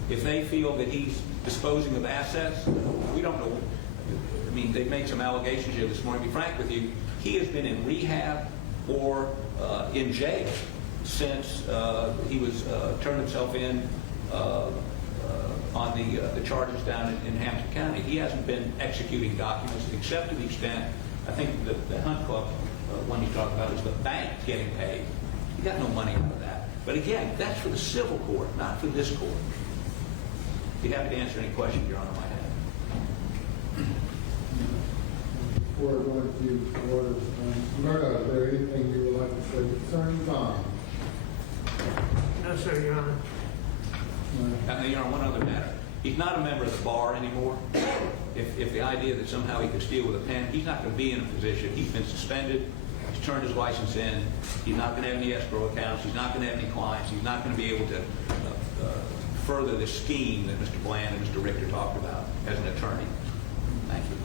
If they feel that he's disposing of assets, we don't know. I mean, they've made some allegations here this morning. To be frank with you, he has been in rehab or in jail since he was turned himself in on the charges down in Hampton County. He hasn't been executing documents except to the extent, I think the Hunt Club one you talked about is the bank getting paid. He got no money out of that. But again, that's for the civil court, not for this court. Be happy to answer any questions Your Honor might have. Before going to orders, Murdaugh, is there anything you would like to say concerning Tom? No, sir, Your Honor. Your Honor, one other matter. He's not a member of the bar anymore. If the idea that somehow he could steal with a pen, he's not going to be in a position. He's been suspended. He's turned his license in. He's not going to have any escrow accounts. He's not going to have any clients. He's not going to be able to further the scheme that Mr. Bland and Mr. Richter talked about as an attorney. Thank you.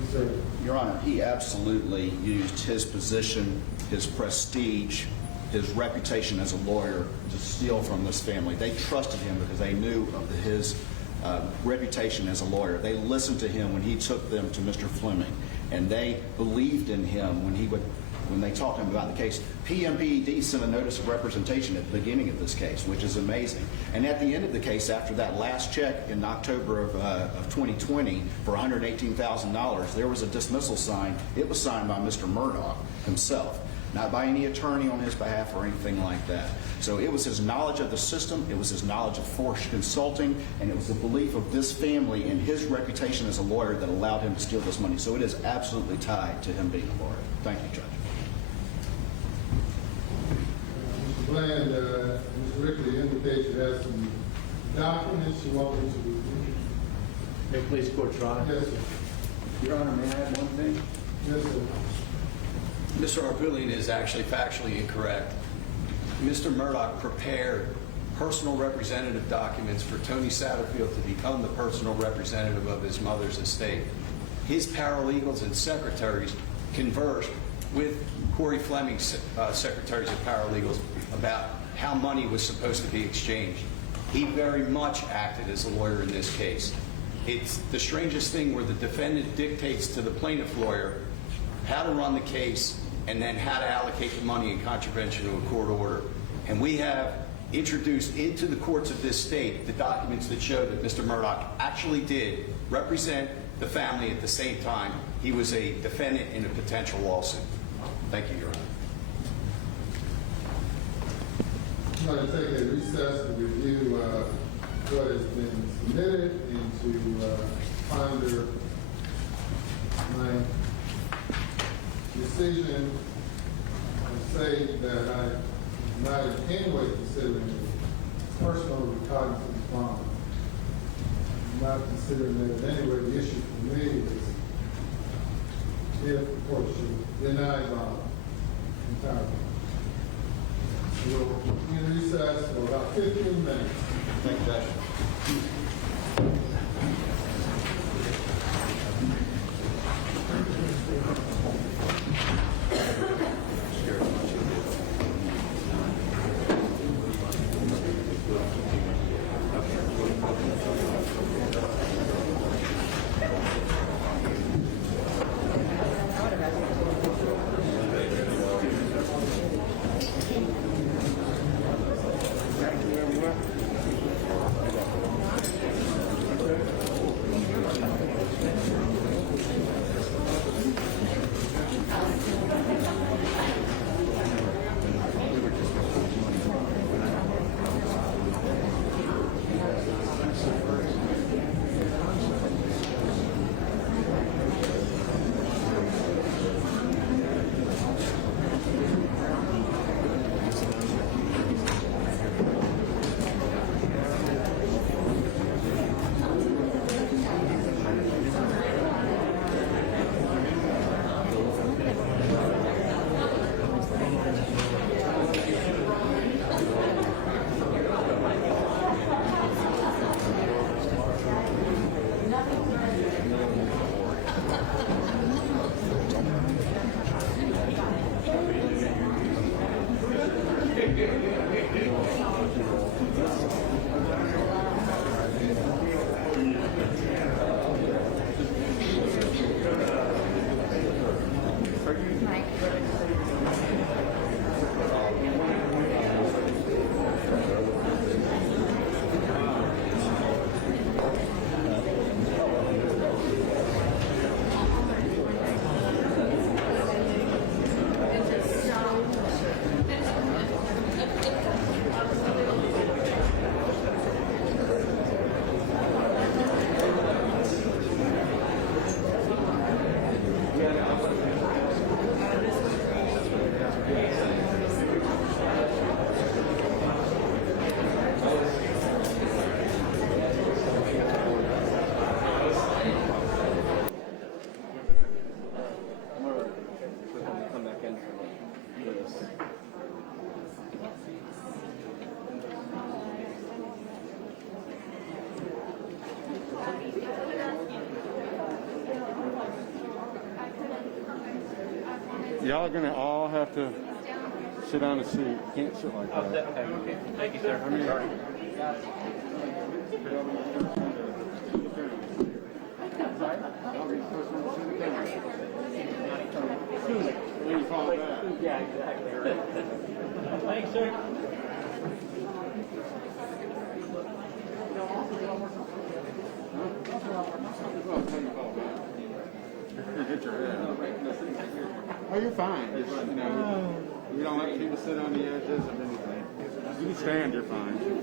Yes, sir. Your Honor, he absolutely used his position, his prestige, his reputation as a lawyer to steal from this family. They trusted him because they knew of his reputation as a lawyer. They listened to him when he took them to Mr. Fleming, and they believed in him when they talked to him about the case. PMPED sent a notice of representation at the beginning of this case, which is amazing. And at the end of the case, after that last check in October of 2020 for $118,000, there was a dismissal signed. It was signed by Mr. Murdaugh himself, not by any attorney on his behalf or anything like that. So it was his knowledge of the system, it was his knowledge of Forge Consulting, and it was the belief of this family and his reputation as a lawyer that allowed him to steal this money. So it is absolutely tied to him being a lawyer. Thank you, Judge. Mr. Bland, Mr. Richter indicates you have some documents you want me to review. May it please the Court, Your Honor. Yes, sir. Your Honor, may I add one thing? Yes, sir. Mr. Arbulian is actually factually incorrect. Mr. Murdaugh prepared personal representative documents for Tony Satterfield to become the personal representative of his mother's estate. his paralegals and secretaries conversed with Corey Fleming's secretaries and paralegals about how money was supposed to be exchanged. He very much acted as a lawyer in this case. It's the strangest thing where the defendant dictates to the plaintiff lawyer how to run the case and then how to allocate the money in contravention of a court order. And we have introduced into the courts of this state the documents that show that Mr. Murdaugh actually did represent the family at the same time he was a defendant in a potential lawsuit. Thank you, Your Honor. I'm going to take a recess to review what has been submitted and to ponder my decision and say that I'm not in any way considering personal recognizance bond. I'm not considering that in any way the issue for me is if the court should deny bond entirely. We'll be in recess for about 15 minutes. Thank you, Judge. Y'all are going to all have to sit on a seat. You can't sit like that. Okay. Thank you, sir. I mean, when you fall back. Yeah, exactly. Thanks, sir. Hit your head. Oh, you're fine. Just, you don't let people sit on the edges of anything. You can stand, you're fine.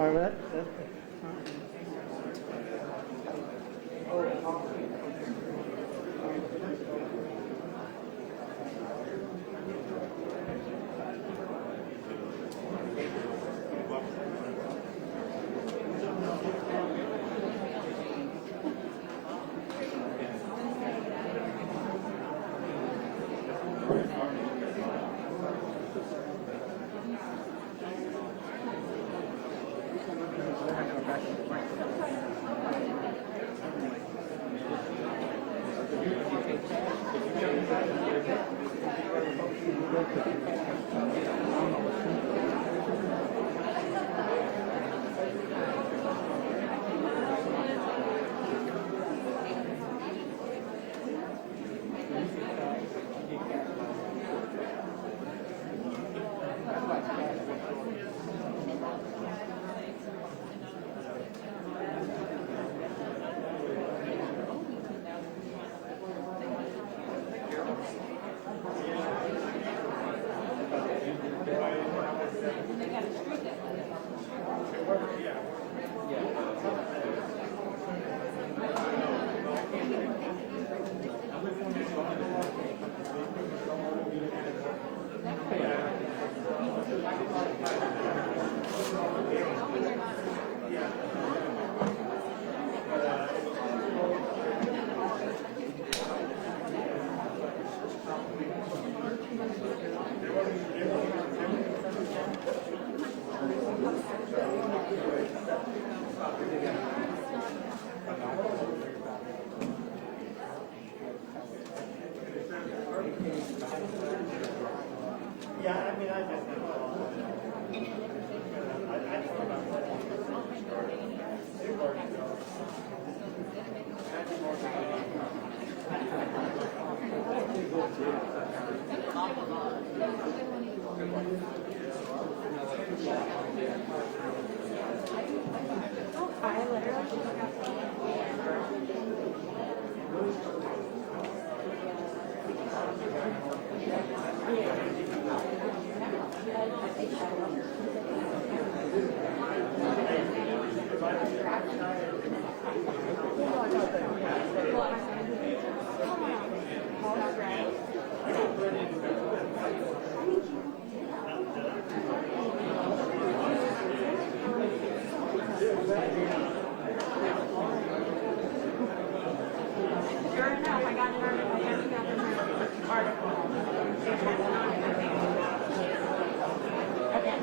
All right. Sure enough, I got an article. Okay.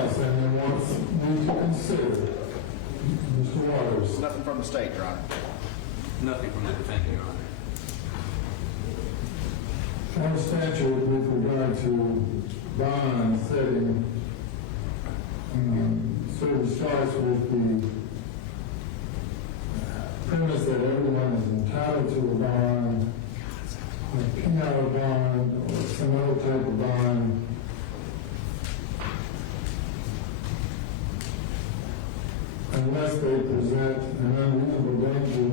else anyone wants me to consider? Mr. Waters? Nothing from the state, Your Honor. Nothing from the defendant, Your Honor. Our statute with regard to bond setting sort of starts with the premise that everyone is entitled to a bond, a penal bond, or some other type of bond. Unless they present an unreasonable danger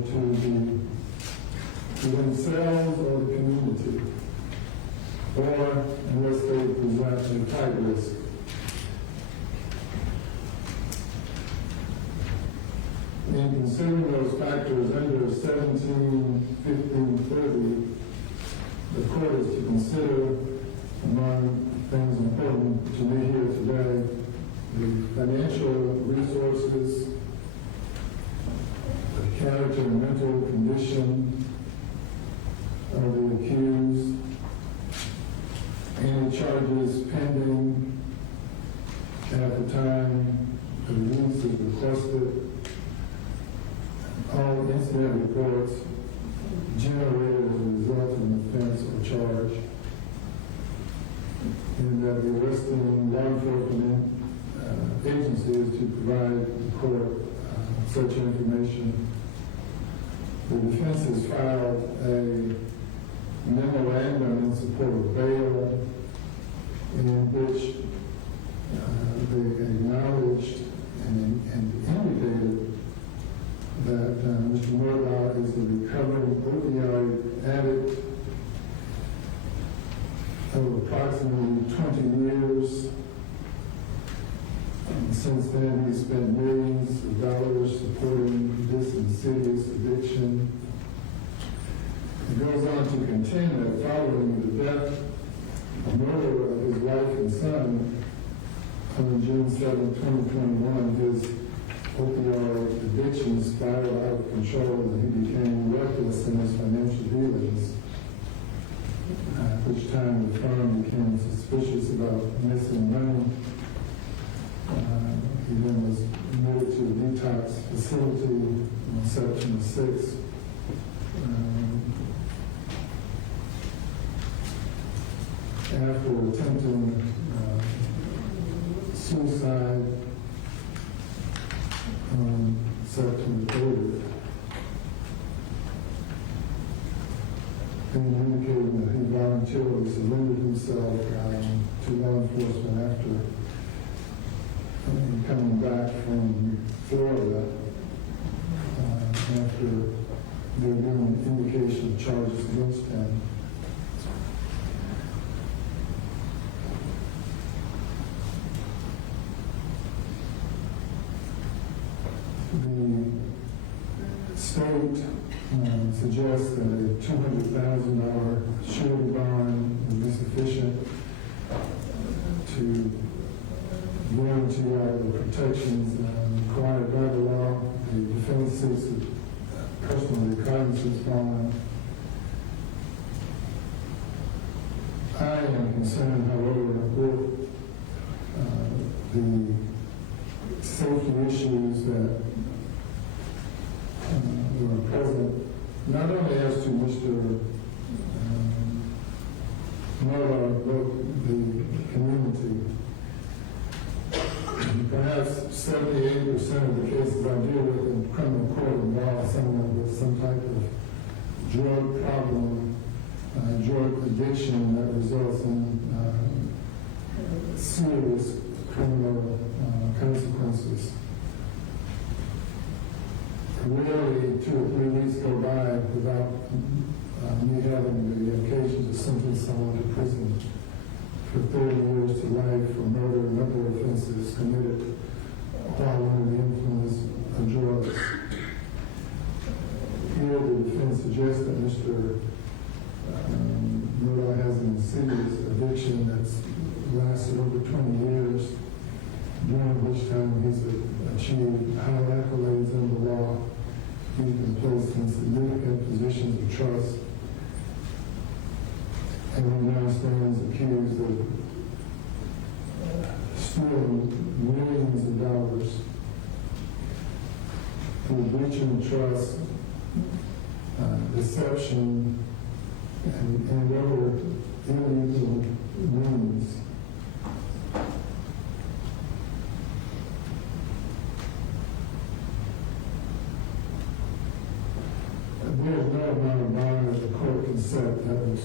to themselves or the community, or unless they present a type risk. In considering those factors under 17, 15, 30, the court is to consider, among things important to me here today, the financial resources, the character and mental condition of the accused, any charges pending at the time the release is requested, all incident reports generated as a result of an offense or charge, and that the arresting law enforcement agency is to provide the court such information. The defense has filed a memorandum in support of bail in which they acknowledged and indicated that Mr. Murdaugh is a recovering opioid addict of approximately 20 years. And since then, he spent millions of dollars supporting this insidious addiction. He goes on to contend that following the death or murder of his wife and son on June 7, 2021, his opioid addiction spiraled out of control and he became reckless in his financial dealings, at which time the firm became suspicious about missing money. He then was admitted to a detox facility on September 6. After attempting suicide on September 3rd, and indicating that he voluntarily surrendered himself to law enforcement after coming back from Florida, after there being indication of charges against him. The state suggests that a $200,000 surety bond would be sufficient to guarantee all the protections required by the law. The defense seeks a personal recognizance bond. I am concerned, however, with the safety issues that were present, not only as to Mr. Murdaugh, but the community. Perhaps 78% of the cases I deal with in criminal court involve someone with some type of drug problem, drug addiction that results in serious criminal consequences. Rarely 2 or 3 weeks go by without me having the occasion to sentence someone to prison for 30 years to life for murder and other offenses committed while under the influence of drugs. Here the defense suggests that Mr. Murdaugh has an insidious addiction that's lasted over 20 years, during which time he's achieved high accolades in the law. He's been placed in significant positions of trust, and he now stands accused of stealing millions of dollars through breaching trust, deception, and other illegal means. There's no amount of bond that the court can set that would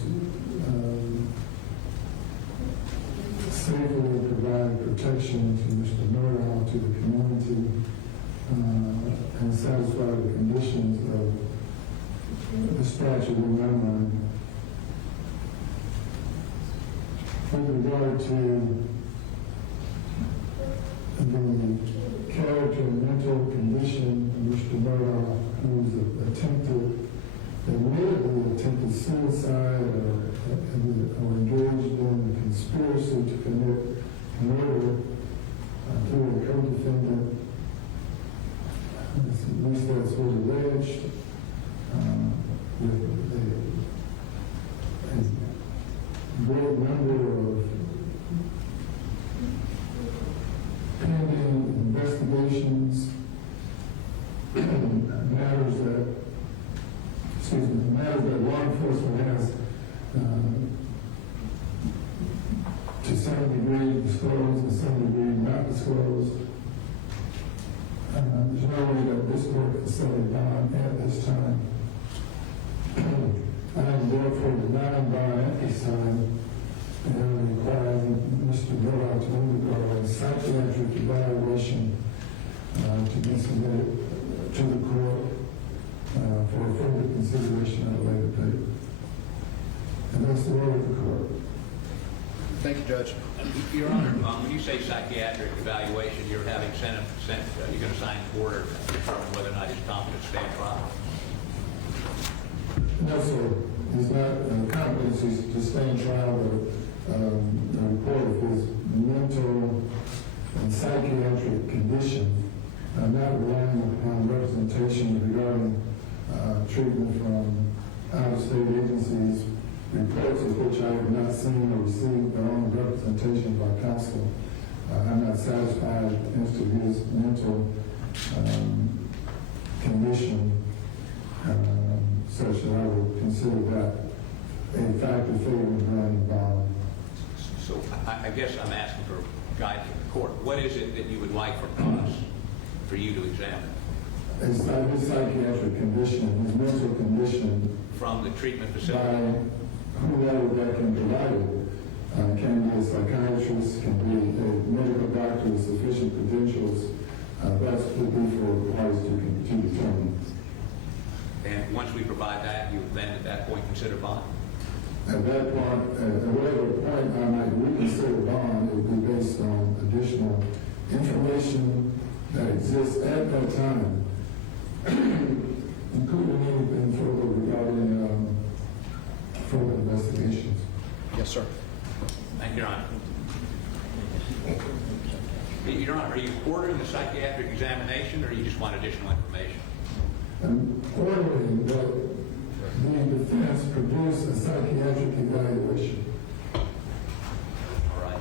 safely provide protection to Mr. Murdaugh, to the community, and satisfy the conditions of the statute in my mind. With regard to the character and mental condition of Mr. Murdaugh, who's admittedly attempted suicide or engaged in a conspiracy to commit murder through a co-defendant, at least that's what alleged, with a great number of pending investigations, matters that law enforcement has to some degree disclosed, to some degree not disclosed. There's no way that this court can set a bond at this time. I am therefore denying bond at this time and requiring Mr. Murdaugh to undergo a psychiatric evaluation to be submitted to the court for further consideration at a later date. And that's the order of the court. Thank you, Judge. Your Honor, when you say psychiatric evaluation, you're having you're going to sign an order to determine whether or not he's competent to stand trial? No, sir. He's not competent to stand trial, but a report of his mental and psychiatric condition, not relying upon representation regarding treatment from out-of-state agencies, reports of which I have not seen or received, their own representation by counsel. I'm not satisfied as to his mental condition such that I would consider that a factor favoring granting bond. So I guess I'm asking for guidance from the court. What is it that you would like from us for you to examine? His psychiatric condition, his mental condition. From the treatment facility? By whoever that can provide it. Can be a psychiatrist, can be a medical doctor with sufficient credentials. That's would be for parties to determine. And once we provide that, you would then at that point consider bond? At that point, at whatever point I might reconsider bond, it would be based on additional information that exists at that time, including anything further regarding further investigations. Yes, sir. Thank you, Your Honor. Your Honor, are you ordering the psychiatric examination, or you just want additional information? I'm ordering that the defense produce a psychiatric evaluation. All right.